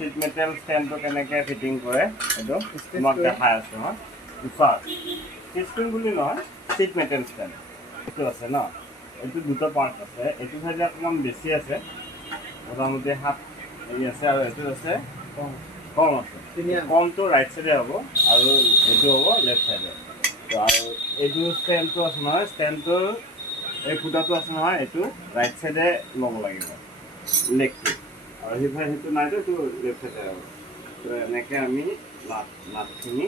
street metal ষ্টেণ্ডটো কেনেকৈ fitting কৰে সেইটো তোমাক দেখাই আছোঁ হা উষাৰ ষ্টিচিং বুলি নহয় ষ্ট্ৰীট মেটেল ষ্টেণ্ড এইটো আছে ন এইটো দুটা পাৰ্ট আছে এইটো চাইডে অকণমান বেছি আছে মোটামুটি 7 হেৰি আছে আৰু এইটো আছে কম আছে কমটো ৰাইট চাইডে হ'ব আৰু এইটো হ'ব লেফ্ট চাইডে তো আৰু এইটো ষ্টেণ্ডটো আছে নহয় ষ্টেণ্ডটোৰ এই ফুটাটো আছে নহয় এইটো ৰাইট চাইডে ল'ব লাগিব লেগটো আৰু সেইফালে সেইটো নাইতো এইটো লেফ্ট চাইডে হ'ব তো এনেকৈ আমি নাটখিনি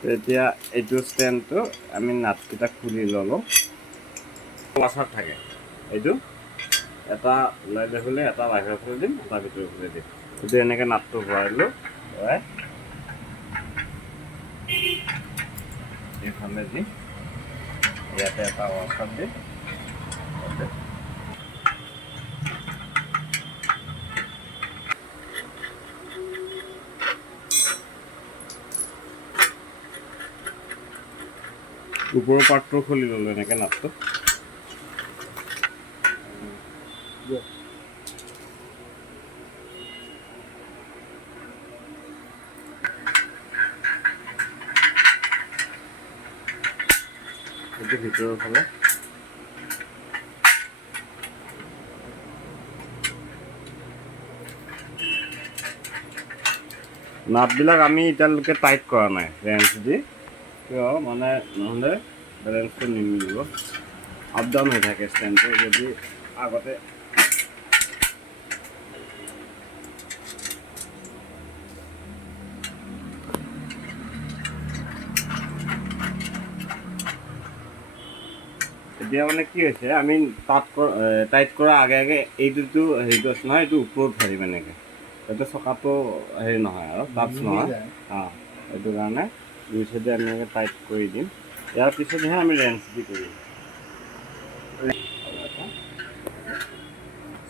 তো এতিয়া এইটো ষ্টেণ্ডটো আমি নাটকেইটা খুলি ল'লোঁ ক্লাছত থাকে এইটো এটা ওলাই লৈ হ'লে এটা বাহিৰৰ ফালে দিম এটা ভিতৰৰ ফালে দিম এইটো এনেকৈ নাটটো ভৰাইলোঁ ভৰাই এইফালে দি ইয়াতে এটা ৱাছাৰ দিম ওপৰৰ পাৰ্টটো খুলি ল'লোঁ এনেকৈ নাটটো এইটো ভিতৰৰ ফালে নাটবিলাক আমি এতিয়ালৈকে টাইট কৰা নাই ৰেঞ্চ দি কিয় মানে নহ'লে বেলেঞ্চটো নিমিলিব আপ ডাউন হৈ থাকে ষ্টেণ্ডটো যদি আগতে এতিয়া মানে কি হৈছে আমি টাইট কৰা আগে আগে এইটোতো হেৰিটো আছে নহয় এইটো ওপৰত ধৰিম এনেকৈ যাতে চকাটো হেৰি নহয় আৰু টাচ নহয় এইটো কাৰণে দুই চাইডে আমি এনেকৈ টাইট কৰি দিম ইয়াৰ পিছতহে আমি ৰেঞ্চ দি কৰিম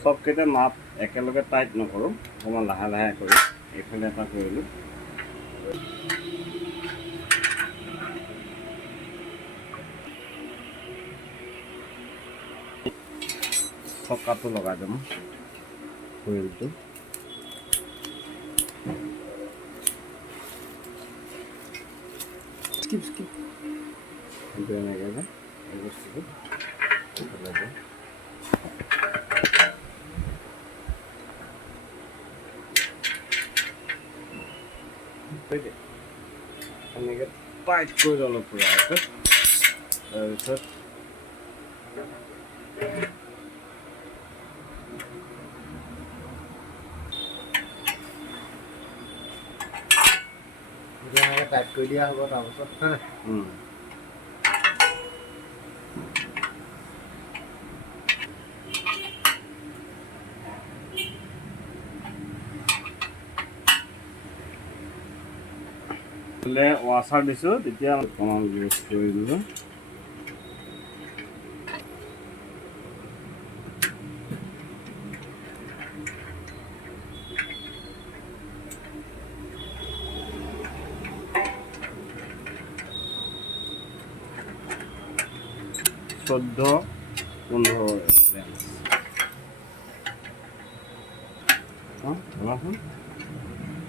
চবকেইটা নাট একেলগে টাইট নকৰোঁ অকণমান লাহে লাহে কৰি এইফালে এটা কৰিলোঁ চকাটো লগাই দিম হুইলটো কিন্তু এনেকৈ যে এই বস্তুটো এনেকৈ টাইট কৰি ল'লোঁ পূৰা তাৰপিছত টাইট কৰি দিয়া হ'ব তাৰপাছত ৱাছাৰ দিছোঁ তেতিয়া অকণমান ইউজ কৰি দিলোঁ চৈধ্য 15 ৰেঞ্চ ধৰাচোন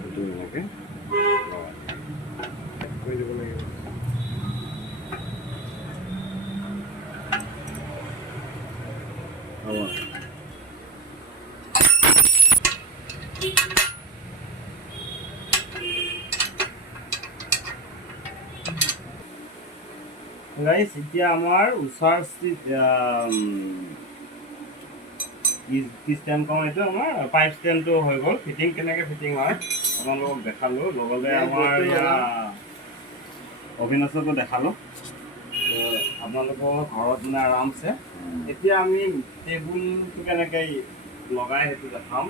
এইটো এনেকৈ কৰি দিব লাগিব হ'ব গাইজ এতিয়া আমাৰ উষাৰ কি ষ্টেণ্ড কওঁ এইটো আমাৰ পাইপ ষ্টেণ্ডটো হৈ গ'ল ফিটিং কেনেকৈ ফিটিং হয় আপোনালোকক দেখালোঁ লগতে আমাৰ অভিনচকো দেখালোঁ আপোনালোকৰ ঘৰত মানে আৰামছে এতিয়া আমি টেবুলটো কেনেকৈ লগাই সেইটো দেখাম